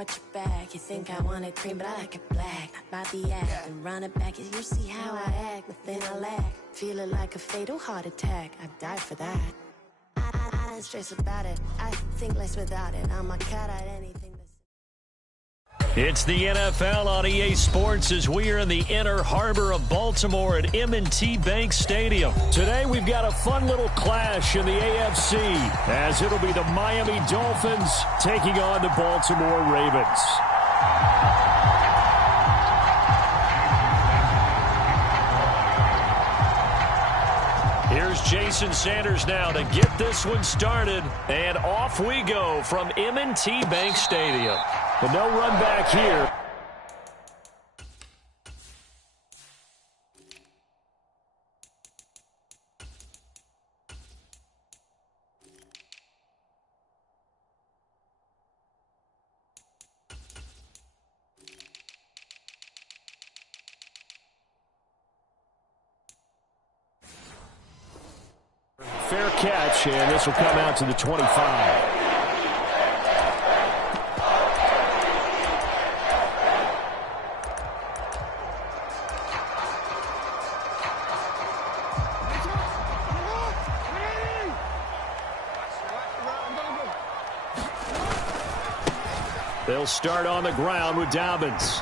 watch your back. You think I want it cream, but I like it black. Not by the act, and run it back. You see how I act, nothing I lack. Feel it like a fatal heart attack. I'd die for that. I don't stress about it. I think less without it. I'm a cut at anything. It's the NFL on EA Sports as we are in the inner harbor of Baltimore at M&T Bank Stadium. Today we've got a fun little clash in the AFC as it'll be the Miami Dolphins taking on the Baltimore Ravens. Here's Jason Sanders now to get this one started, and off we go from M&T Bank Stadium. But no run back here. Fair catch, and this will come out to the 25. They'll start on the ground with Dobbins.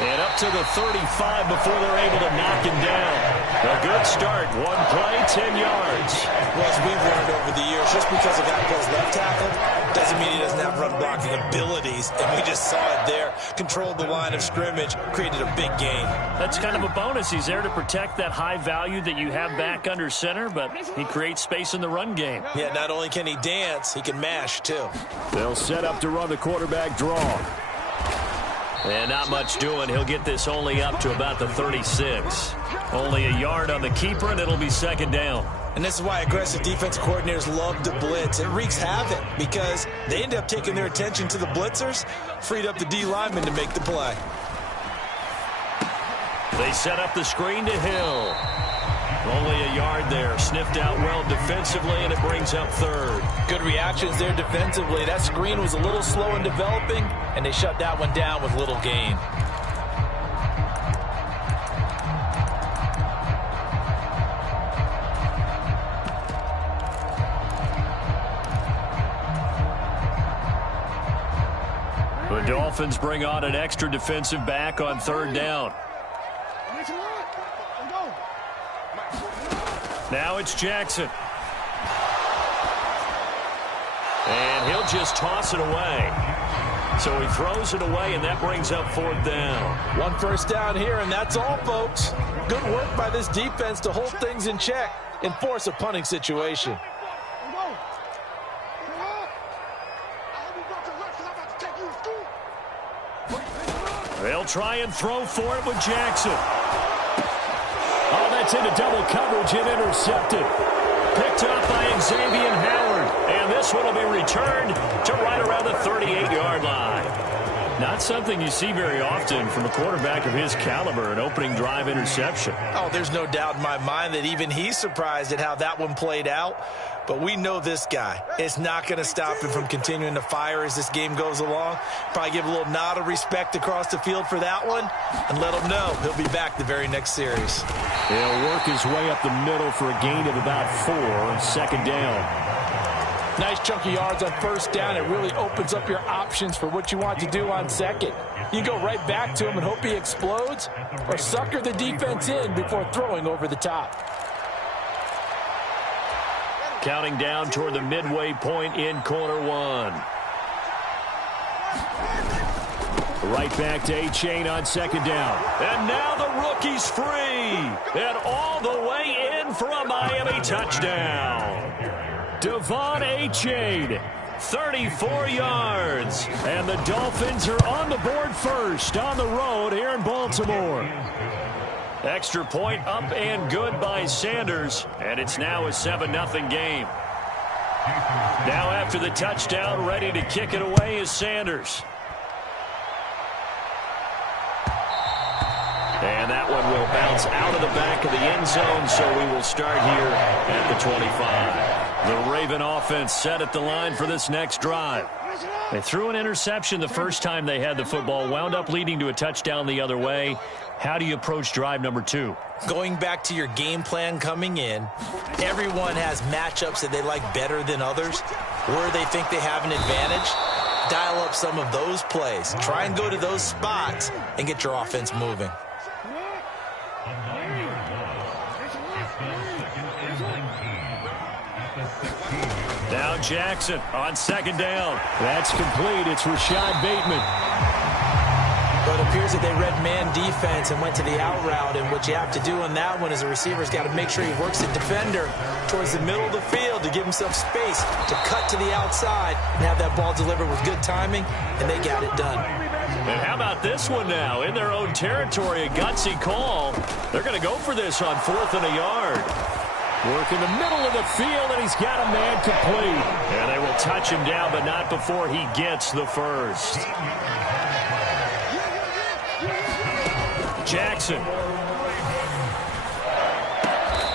And up to the 35 before they're able to knock him down. A good start. One play, 10 yards. Well, as we've learned over the years, just because a guy plays left tackle doesn't mean he doesn't have run blocking abilities. And we just saw it there. Controlled the line of scrimmage, created a big gain. That's kind of a bonus. He's there to protect that high value that you have back under center, but he creates space in the run game. Yeah, not only can he dance, he can mash, too. They'll set up to run the quarterback draw. And not much doing. He'll get this only up to about the 36. Only a yard on the keeper, and it'll be second down. And this is why aggressive defense coordinators love to blitz. It wreaks havoc because they end up taking their attention to the blitzers, freed up the D lineman to make the play. They set up the screen to Hill. Only a yard there. Sniffed out well defensively, and it brings up third. Good reactions there defensively. That screen was a little slow in developing, and they shut that one down with little gain. The Dolphins bring on an extra defensive back on third down. Now it's Jackson. And he'll just toss it away. So he throws it away, and that brings up fourth down. One first down here, and that's all, folks. Good work by this defense to hold things in check and force a punting situation. They'll try and throw for it with Jackson. Oh, that's into double coverage and intercepted. Picked up by Xavier Howard. And this one will be returned to right around the 38-yard line. Not something you see very often from a quarterback of his caliber, an opening drive interception. Oh, there's no doubt in my mind that even he's surprised at how that one played out. But we know this guy. It's not going to stop him from continuing to fire as this game goes along. Probably give a little nod of respect across the field for that one and let him know he'll be back the very next series. He'll work his way up the middle for a gain of about 4, second down. Nice chunky yards on first down. It really opens up your options for what you want to do on second. You go right back to him and hope he explodes, or sucker the defense in before throwing over the top. Counting down toward the midway point in quarter one. Right back to A-Chain on second down. And now the rookie's free. And all the way in for a Miami touchdown. Devon A-Chain, 34 yards. And the Dolphins are on the board first on the road here in Baltimore. Extra point up and good by Sanders. And it's now a 7-0 game. Now after the touchdown, ready to kick it away is Sanders. And that one will bounce out of the back of the end zone, so we will start here at the 25. The Raven offense set at the line for this next drive. They threw an interception the first time they had the football, wound up leading to a touchdown the other way. How do you approach drive number 2? Going back to your game plan coming in, everyone has matchups that they like better than others, where they think they have an advantage. Dial up some of those plays. Try and go to those spots and get your offense moving. Now Jackson on second down. That's complete. It's Rashad Bateman. But it appears that they read man defense and went to the out route, and what you have to do on that one is the receiver's got to make sure he works the defender towards the middle of the field to give himself space to cut to the outside and have that ball delivered with good timing, and they got it done. And how about this one now? In their own territory, a gutsy call. They're going to go for this on 4th and a yard. Work in the middle of the field, and he's got a man complete. And they will touch him down, but not before he gets the first. Jackson.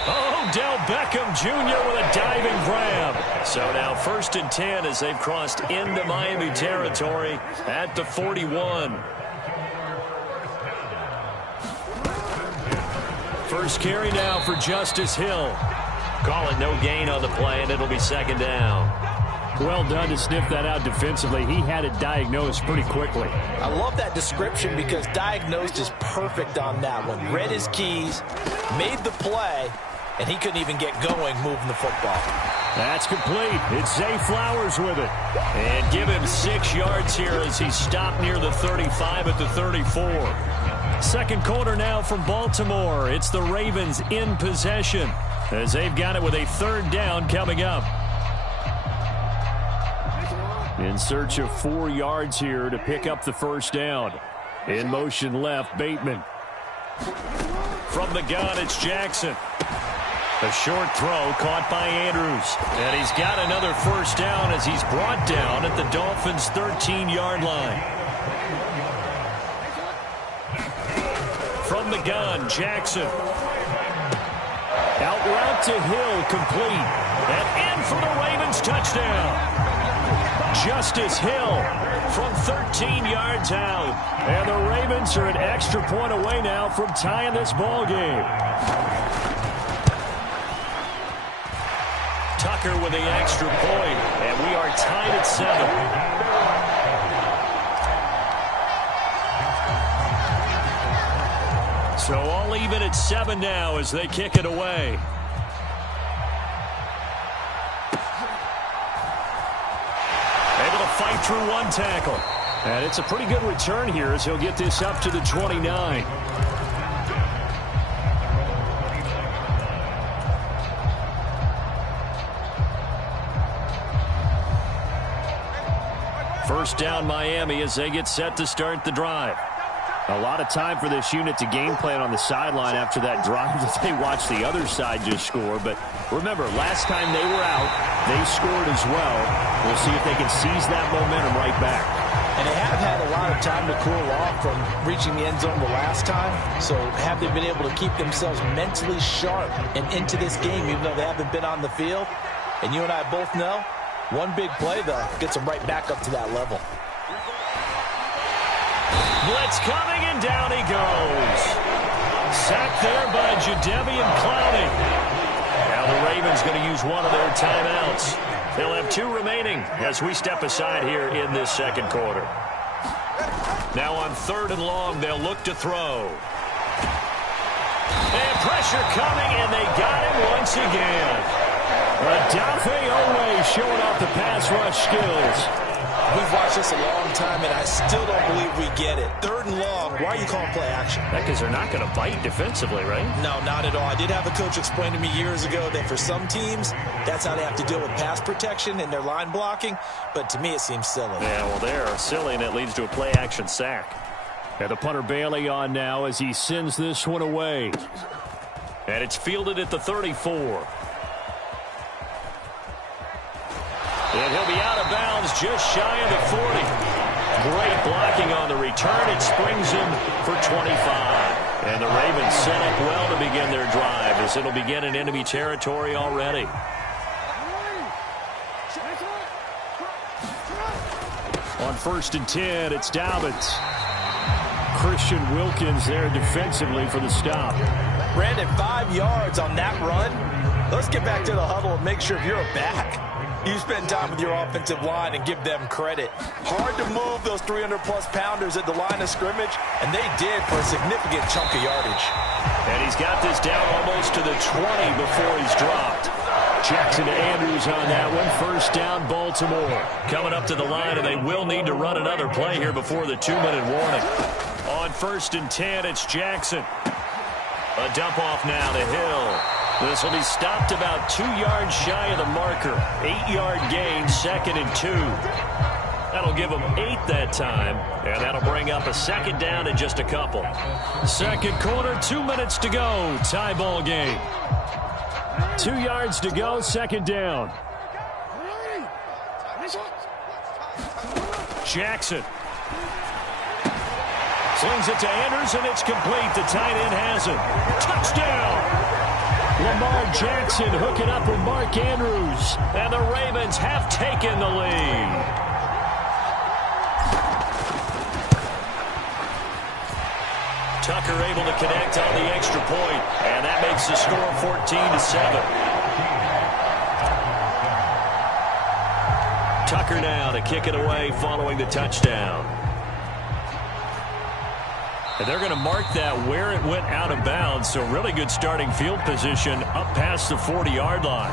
Odell Beckham Jr. with a diving grab. So now 1st and 10 as they've crossed into Miami territory at the 41. First carry now for Justice Hill. Calling no gain on the play, and it'll be 2nd down. Well done to sniff that out defensively. He had it diagnosed pretty quickly. I love that description because diagnosed is perfect on that one. Read his keys, made the play, and he couldn't even get going moving the football. That's complete. It's Zay Flowers with it. And give him 6 yards here as he stopped near the 35 at the 34. Second quarter now from Baltimore. It's the Ravens in possession as they've got it with a 3rd down coming up. In search of 4 yards here to pick up the 1st down. In motion left, Bateman. From the gun, it's Jackson. A short throw caught by Andrews. And he's got another 1st down as he's brought down at the Dolphins' 13-yard line. From the gun, Jackson. Out route to Hill, complete. And in for the Ravens touchdown. Justice Hill from 13 yards out. And the Ravens are an extra point away now from tying this ball game. Tucker with the extra point, and we are tied at 7. So all even at 7 now as they kick it away. Able to fight through one tackle. And it's a pretty good return here as he'll get this up to the 29. First down Miami as they get set to start the drive. A lot of time for this unit to game plan on the sideline after that drive that they watched the other side just score. But remember, last time they were out, they scored as well. We'll see if they can seize that momentum right back. And they have had a lot of time to cool off from reaching the end zone the last time. So have they been able to keep themselves mentally sharp and into this game even though they haven't been on the field? And you and I both know, one big play, though, gets them right back up to that level. Blitz coming, and down he goes. Sacked there by Jadeveon Clowney. Now the Ravens going to use one of their timeouts. They'll have 2 remaining as we step aside here in this second quarter. Now on 3rd and long, they'll look to throw. And pressure coming, and they got him once again. Adafe Owe showing off the pass rush skills. We've watched this a long time, and I still don't believe we get it. 3rd and long, why are you calling play action? Because they're not going to bite defensively, right? No, not at all. I did have a coach explain to me years ago that for some teams, that's how they have to deal with pass protection and their line blocking. But to me, it seems silly. Yeah, well, they're silly, and it leads to a play-action sack. And the punter Bailey on now as he sends this one away. And it's fielded at the 34. And he'll be out of bounds just shy of the 40. Great blocking on the return. It springs him for 25. And the Ravens set up well to begin their drive as it'll begin in enemy territory already. On 1st and 10, it's Dobbins. Christian Wilkins there defensively for the stop. Brandon, 5 yards on that run. Let's get back to the huddle and make sure if you're a back, you spend time with your offensive line and give them credit. Hard to move those 300-plus pounders at the line of scrimmage, and they did for a significant chunk of yardage. And he's got this down almost to the 20 before he's dropped. Jackson to Andrews on that one. 1st down, Baltimore. Coming up to the line, and they will need to run another play here before the 2-minute warning. On 1st and 10, it's Jackson. A dump off now to Hill. This will be stopped about 2 yards shy of the marker. 8-yard gain, 2nd and 2. That'll give them 8 that time, and that'll bring up a 2nd down in just a couple. Second quarter, 2 minutes to go. Tie ball game. 2 yards to go, 2nd down. Jackson. Slings it to Andrews, and it's complete. The tight end has it. Touchdown! Lamar Jackson hooking up with Mark Andrews. And the Ravens have taken the lead. Tucker able to connect on the extra point, and that makes the score 14-7. Tucker now to kick it away following the touchdown. And they're going to mark that where it went out of bounds, so really good starting field position up past the 40-yard line.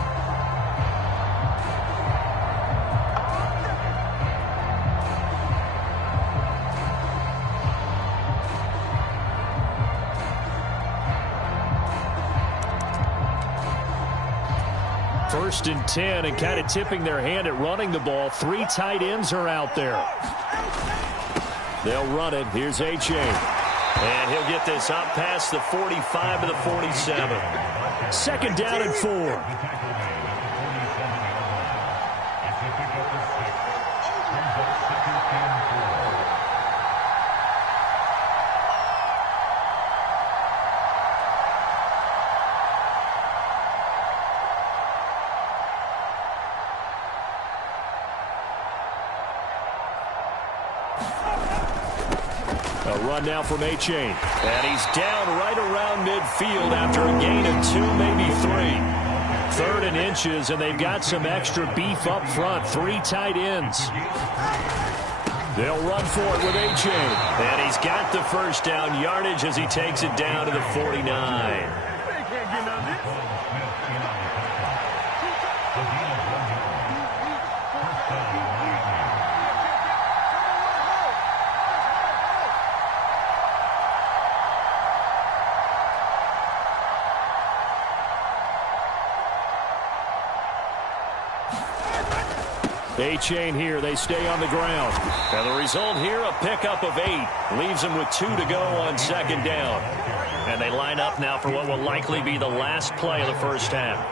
First and 10, and kind of tipping their hand at running the ball. 3 tight ends are out there. They'll run it. Here's A-Chain. And he'll get this up past the 45 to the 47. 2nd down and 4. A run now from A-Chain. And he's down right around midfield after a gain of 2, maybe 3. 3rd and inches, and they've got some extra beef up front. 3 tight ends. They'll run for it with A-Chain. And he's got the 1st down yardage as he takes it down to the 49. A-Chain here. They stay on the ground. And the result here, a pickup of 8. Leaves them with 2 to go on 2nd down. And they line up now for what will likely be the last play of the first half.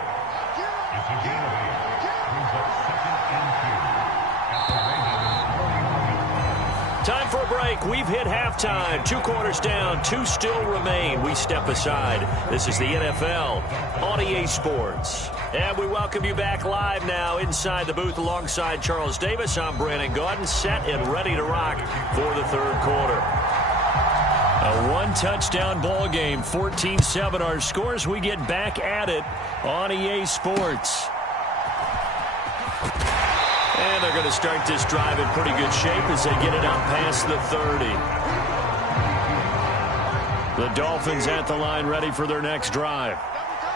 Time for a break. We've hit halftime. 2 quarters down. 2 still remain. We step aside. This is the NFL on EA Sports. And we welcome you back live now inside the booth alongside Charles Davis. I'm Brandon Gaudin, set and ready to rock for the 3rd quarter. A 1-touchdown ball game, 14-7 our scores. We get back at it on EA Sports. And they're going to start this drive in pretty good shape as they get it up past the 30. The Dolphins at the line ready for their next drive.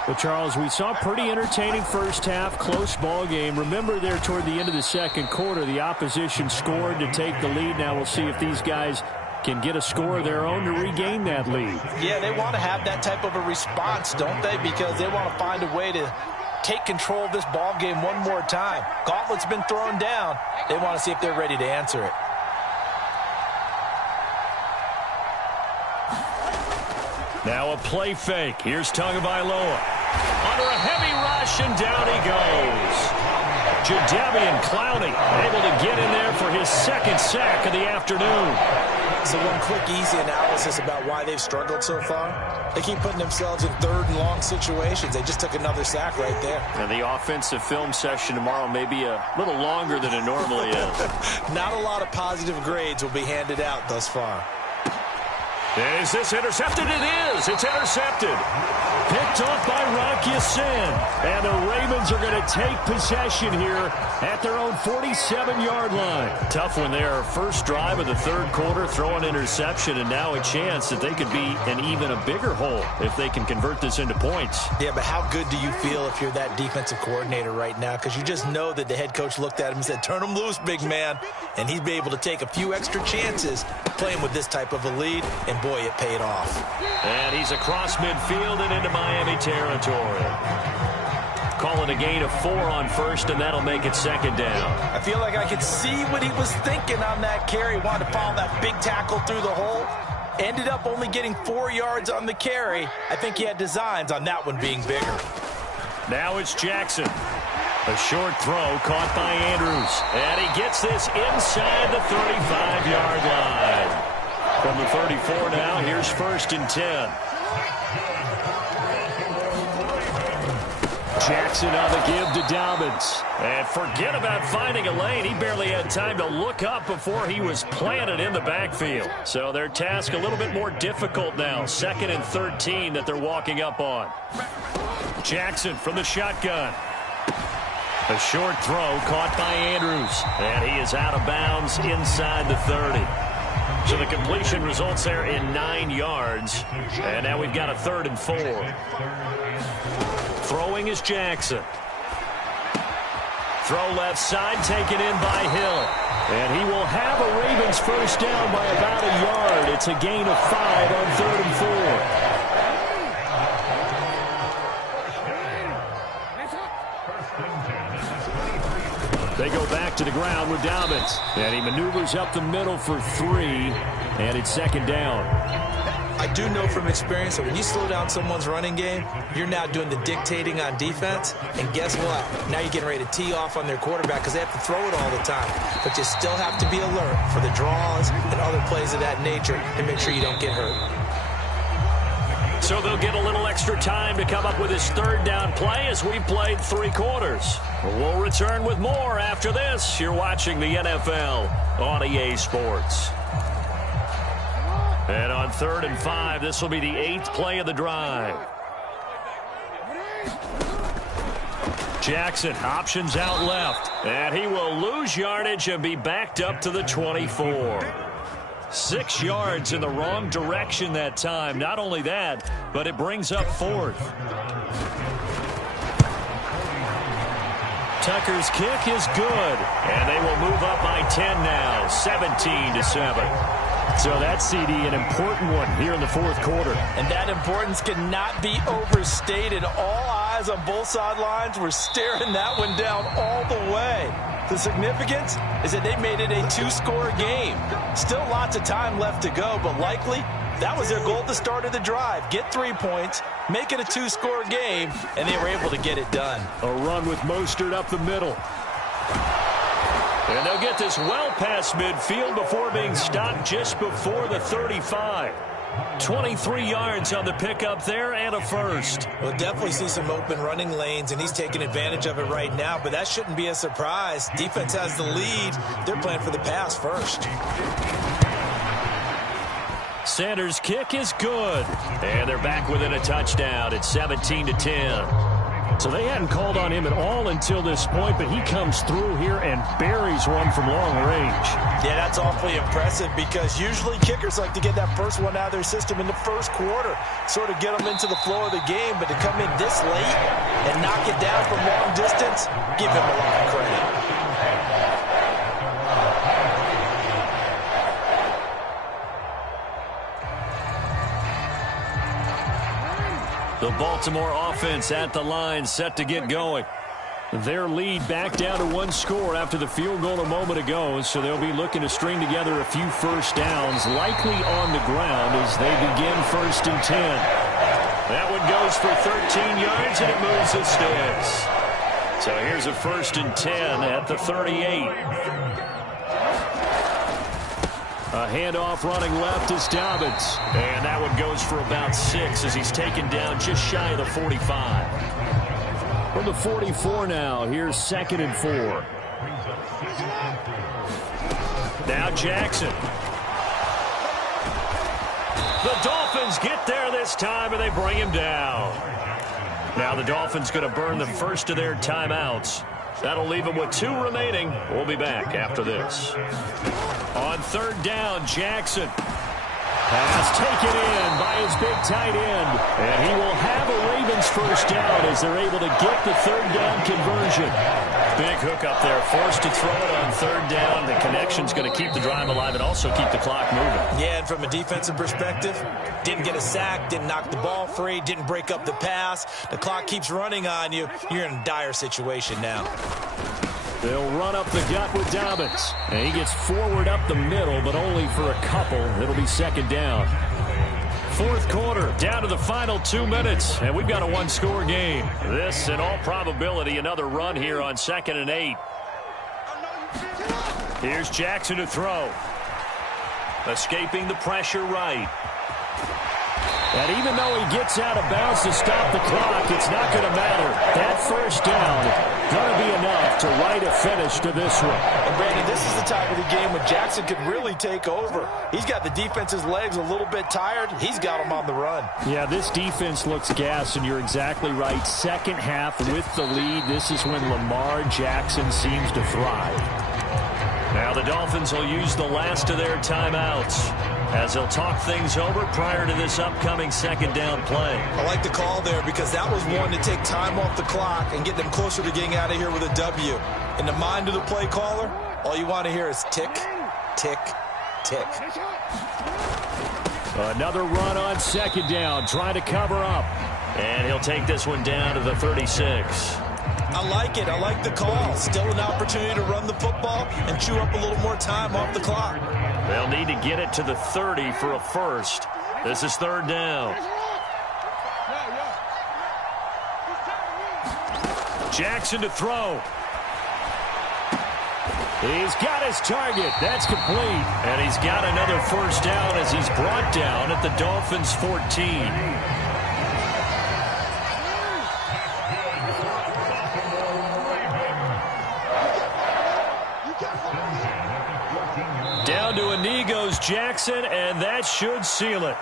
Well, Charles, we saw a pretty entertaining first half, close ball game. Remember there toward the end of the 2nd quarter, the opposition scored to take the lead. Now we'll see if these guys can get a score of their own to regain that lead. Yeah, they want to have that type of a response, don't they? Because they want to find a way to take control of this ball game one more time. Gauntlet's been thrown down. They want to see if they're ready to answer it. Now a play fake. Here's Tagovailoa. Under a heavy rush, and down he goes. Jadeveon Clowney able to get in there for his second sack of the afternoon. So one quick, easy analysis about why they've struggled so far. They keep putting themselves in third and long situations. They just took another sack right there. And the offensive film session tomorrow may be a little longer than it normally is. Not a lot of positive grades will be handed out thus far. Is this intercepted? It is. It's intercepted. Picked off by Rocky Sin. And the Ravens are going to take possession here at their own 47-yard line. Tough when they're first drive of the third quarter, throw an interception, and now a chance that they could be in even a bigger hole if they can convert this into points. Yeah, but how good do you feel if you're that defensive coordinator right now? Because you just know that the head coach looked at him and said, turn him loose, big man. And he'd be able to take a few extra chances playing with this type of a lead, and boy, it paid off. And he's across midfield and into Miami territory. Call it a gain of 4 on first, and that'll make it second down. I feel like I could see what he was thinking on that carry. Wanted to follow that big tackle through the hole. Ended up only getting 4 yards on the carry. I think he had designs on that one being bigger. Now it's Jackson. A short throw caught by Andrews. And he gets this inside the 35-yard line. From the 34 now, here's 1st and 10. Jackson on the give to Dobbins. And forget about finding a lane. He barely had time to look up before he was planted in the backfield. So their task a little bit more difficult now. 2nd and 13 that they're walking up on. Jackson from the shotgun. A short throw caught by Andrews. And he is out of bounds inside the 30. So the completion results there in 9 yards. And now we've got a 3rd and 4. Throwing is Jackson. Throw left side, taken in by Hill. And he will have a Ravens first down by about a yard. It's a gain of 5 on 3rd and 4. They go back to the ground with Dobbins. And he maneuvers up the middle for 3. And it's 2nd down. I do know from experience that when you slow down someone's running game, you're now doing the dictating on defense. And guess what? Now you're getting ready to tee off on their quarterback because they have to throw it all the time. But you still have to be alert for the draws and other plays of that nature and make sure you don't get hurt. So they'll get a little extra time to come up with his 3rd down play as we've played 3 quarters. We'll return with more after this. You're watching the NFL on EA Sports. And on 3rd and 5, this will be the 8th play of the drive. Jackson options out left. And he will lose yardage and be backed up to the 24. 6 yards in the wrong direction that time. Not only that, but it brings up 4th. Tucker's kick is good. And they will move up by 10 now, 17-7. So that CD, an important one here in the 4th quarter. And that importance cannot be overstated. All eyes on both sidelines were staring that one down all the way. The significance is that they made it a 2-score game. Still lots of time left to go, but likely that was their goal at the start of the drive. Get 3 points, make it a 2-score game, and they were able to get it done. A run with Mostert up the middle. And they'll get this well past midfield before being stopped just before the 35. 23 yards on the pickup there and a first. We'll definitely see some open running lanes, and he's taking advantage of it right now, but that shouldn't be a surprise. Defense has the lead. They're playing for the pass first. Sanders' kick is good. And they're back within a touchdown. It's 17-10. So they hadn't called on him at all until this point, but he comes through here and buries one from long range. Yeah, that's awfully impressive because usually kickers like to get that first one out of their system in the 1st quarter, sort of get them into the flow of the game, but to come in this late and knock it down from long distance, give him a lot of credit. The Baltimore offense at the line, set to get going. Their lead back down to 1 score after the field goal a moment ago, so they'll be looking to string together a few first downs, likely on the ground as they begin 1st and 10. That one goes for 13 yards, and it moves the sticks. So here's a 1st and 10 at the 38. A handoff running left is Dobbins. And that one goes for about 6 as he's taken down just shy of the 45. From the 44 now, here's 2nd and 4. Now Jackson. The Dolphins get there this time, and they bring him down. Now the Dolphins going to burn the first of their timeouts. That'll leave them with 2 remaining. We'll be back after this. On 3rd down, Jackson. Pass taken in by his big tight end. And he will have a Ravens first down as they're able to get the 3rd down conversion. Big hook up there, forced to throw it on 3rd down. The connection's going to keep the drive alive and also keep the clock moving. Yeah, and from a defensive perspective, didn't get a sack, didn't knock the ball free, didn't break up the pass. The clock keeps running on you. You're in a dire situation now. They'll run up the gut with Dobbins. And he gets forward up the middle, but only for a couple. It'll be 2nd down. 4th quarter, down to the final 2 minutes, and we've got a 1-score game. This, in all probability, another run here on 2nd and 8. Here's Jackson to throw. Escaping the pressure right. And even though he gets out of bounds to stop the clock, it's not going to matter. That first down going to be enough to write a finish to this one. And Brandon, this is the time of the game when Jackson could really take over. He's got the defense's legs a little bit tired. He's got them on the run. Yeah, this defense looks gassed, and you're exactly right. Second half with the lead, this is when Lamar Jackson seems to thrive. Now the Dolphins will use the last of their timeouts as they'll talk things over prior to this upcoming 2nd down play. I like the call there because that was one to take time off the clock and get them closer to getting out of here with a W. In the mind of the play caller, all you want to hear is tick, tick, tick. Another run on 2nd down, trying to cover up. And he'll take this one down to the 36. I like it. I like the call. Still an opportunity to run the football and chew up a little more time off the clock. They'll need to get it to the 30 for a first. This is 3rd down. Jackson to throw. He's got his target. That's complete. And he's got another first down as he's brought down at the Dolphins' 14. Down to a knee goes Jackson, and that should seal it.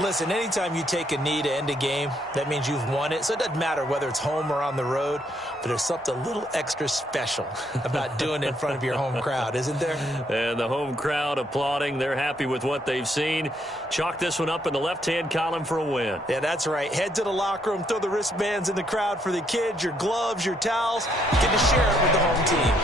Listen, anytime you take a knee to end a game, that means you've won it. So it doesn't matter whether it's home or on the road, but there's something a little extra special about doing it in front of your home crowd, isn't there? And the home crowd applauding. They're happy with what they've seen. Chalk this one up in the left-hand column for a win. Yeah, that's right. Head to the locker room, throw the wristbands in the crowd for the kids, your gloves, your towels. Get to share it with the home team.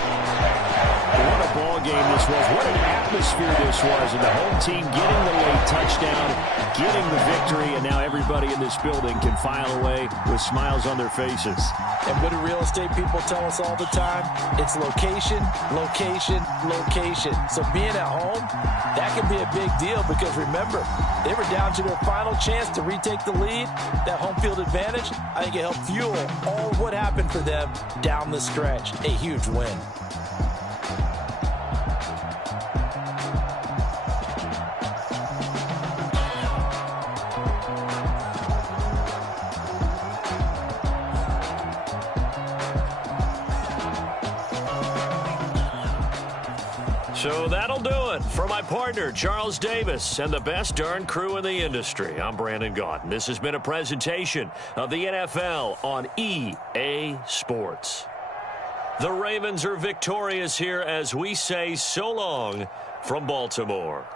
What a ball game this was. What an atmosphere this was. And the home team getting the late touchdown, getting the victory, and now everybody in this building can file away with smiles on their faces. And what do real estate people tell us all the time? It's location, location, location. So being at home, that can be a big deal because remember, they were down to their final chance to retake the lead. That home field advantage, I think it helped fuel all what happened for them down the stretch. A huge win. So that'll do it for my partner, Charles Davis, and the best darn crew in the industry. I'm Brandon Gaudin. This has been a presentation of the NFL on EA Sports. The Ravens are victorious here as we say so long from Baltimore.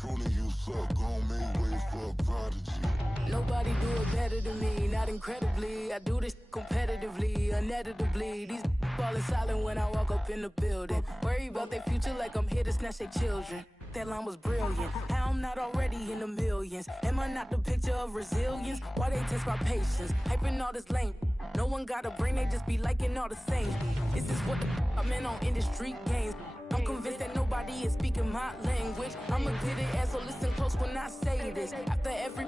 Truly, you suck, gon' make way for a prodigy. Nobody do it better than me, not incredibly. I do this competitively, uneditably. These falling silent when I walk up in the building. Worry about their future like I'm here to snatch their children. That line was brilliant. How I'm not already in the millions? Am I not the picture of resilience? Why they test my patience? Hyping all this lame. No one got a brain, they just be liking all the same. Is this what the I'm in on industry games? I'm convinced that nobody is speaking my language. I'm a good ass, so listen close when I say this. After every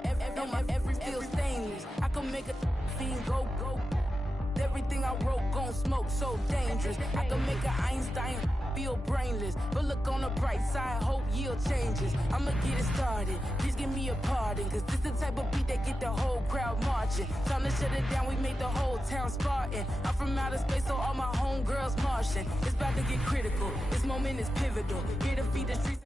feel stainless. I can make a fiend go. Everything I wrote gon' smoke, so dangerous. I can make an Einstein feel brainless. But look on the bright side, hope yield changes. I'ma get it started, please give me a pardon. Cause this the type of beat that get the whole crowd marching. Time to shut it down, we made the whole town Spartan. I'm from outer space, so all my homegirls Martian. It's about to get critical, this moment is pivotal. Here to feed the streets.